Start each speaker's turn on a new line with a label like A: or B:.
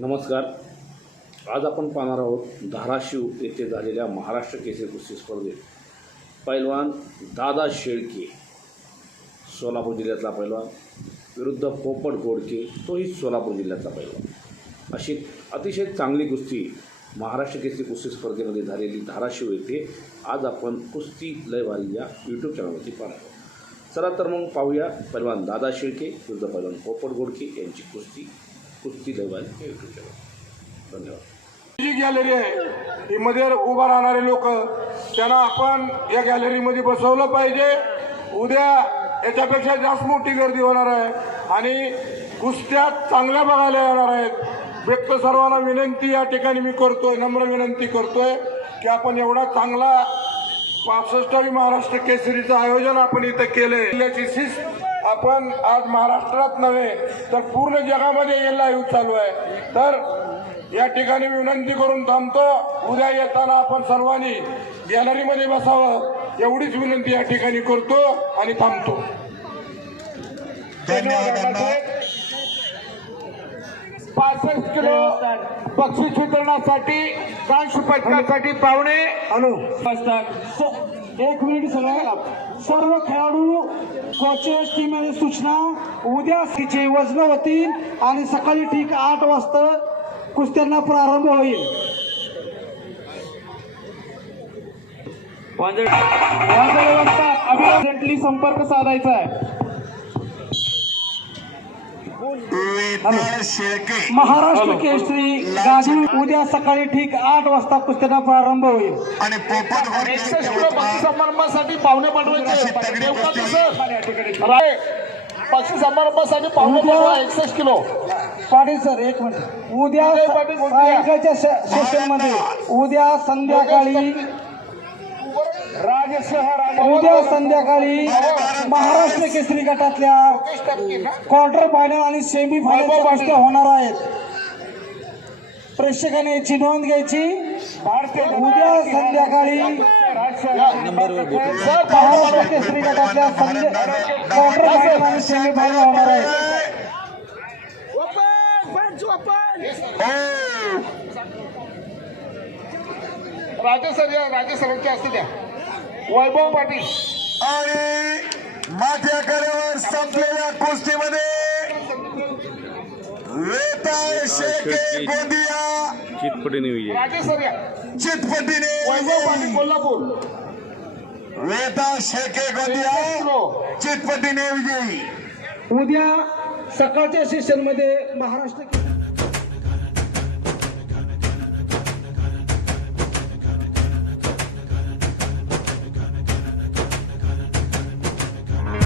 A: नमस्कार. आज आपण पाहणार आहोत धाराशिव येथे झालेल्या महाराष्ट्र केसरी कुस्ती स्पर्धेत. पैलवान दादा शेळके सोलापूर जिल्ह्यातला पैलवान विरुद्ध पोपट गोडके तोही सोलापूर जिल्ह्यातला पैलवान. अशी अतिशय चांगली कुस्ती महाराष्ट्र केसरी कुस्ती स्पर्धेमध्ये झालेली धाराशिव येथे आज आपण कुस्ती लयवारी या यूट्यूब चॅनलवरती पाहणार आहोत. चला तर मग पाहूया पैलवान दादा शेळके विरुद्ध पैलवान पोपट गोडके यांची कुस्ती. कुस्ती लयवारी यूट्यूब चॅनल धन्यवाद.
B: जी गॅलरी आहे ही मध्ये उभा राहणारे लोक त्यांना आपण या गॅलरीमध्ये बसवलं पाहिजे. उद्या याच्यापेक्षा जास्त मोठी गर्दी होणार आहे आणि कुस्त्या चांगल्या बघायला येणार आहेत. व्यक्त सर्वांना विनंती या ठिकाणी मी करतोय नम्र विनंती करतोय की आपण एवढा चांगला पासष्टावी महाराष्ट्र केसरीचं आयोजन आपण इथं केलंय. जिल्ह्याची शिस्त आपण आज महाराष्ट्रात नव्हे तर पूर्ण जगामध्ये हे लाईव्ह चालू आहे. तर या ठिकाणी मी विनंती करून थांबतो. उद्या येताना आपण सर्वांनी गॅलरीमध्ये बसावं एवढीच विनंती या ठिकाणी करतो आणि थांबतो. पासष्ट किलो बक्षीस वितरणासाठी कांश पदकासाठी पाहुणे.
C: हॅलो. एक मिनिट सगळं सर्व खेळाडू कोचेस टीम सूचना. उद्या तिचे वजन होतील आणि सकाळी ठीक आठ वाजता कुस्त्यांना प्रारंभ होईल.
D: अभिनंदनली संपर्क साधायचा आहे
E: वेताळ शेळके
C: महाराष्ट्र केसरी गादी उद्या सकाळी ठीक आठ वाजता कुस्त्यांना प्रारंभ होईल.
E: आणि
B: समारंभासाठी पाहुणे पाठवायचे बक्षीस समारंभासाठी पाहुणे पाठवा एकसष्ट किलो.
C: पाटील सर एक मिनिट. उद्या. सायंकाळच्या सेशनमध्ये उद्या संध्याकाळी उद्या संध्याकाळी महाराष्ट्र केसरी गटातल्या क्वार्टर फायनल आणि सेमी फायनल कुस्त्या होणार आहेत. प्रेक्षकांनी याची नोंद घ्यायची. उद्या संध्याकाळी महाराष्ट्र केसरी गटातल्या क्वार्टर फायनल आणि सेमी फायनल होणार आहेत.
B: राजे सर या राजे सरांचे असते द्या. वैभव पाटील.
E: आणि माथ्या कडेवर संपलेल्या कुस्तीमध्ये वेताळ शेळके गोंदिया.
A: चितपटीने विजय.
B: राजे सर या
E: चितपटीने
B: वैभव पाटील कोल्हापूर.
E: वेताळ शेळके गोंदिया. चितपटीने विजयी.
C: उद्या सकाळच्या सेशनमध्ये महाराष्ट्र